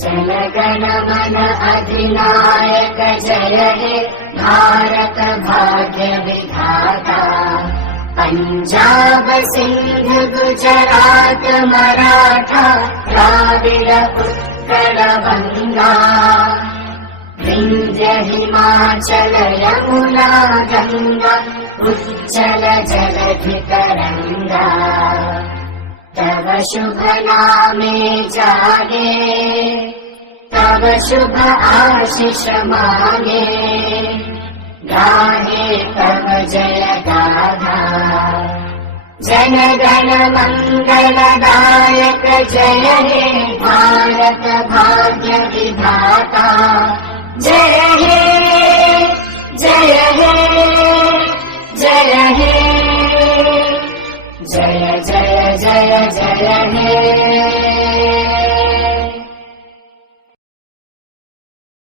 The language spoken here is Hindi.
जनगण मन अधिनायक जय हे भारत भाग्य विधाता। पंजाब सिंध गुजरात मराठा द्राविड उत्कल बंगा। विंध्य हिमाचल यमुना गंगा उज्जल जलधि तरंगा। तव शुभ नामे जागे तव शुभ आशीष मांगे। गाहे तव जय गाथा जन गण मंगलदायक जय हे भारत भाग्य विधाता। जय हे जय हे जय हे जय जय जय जय हे।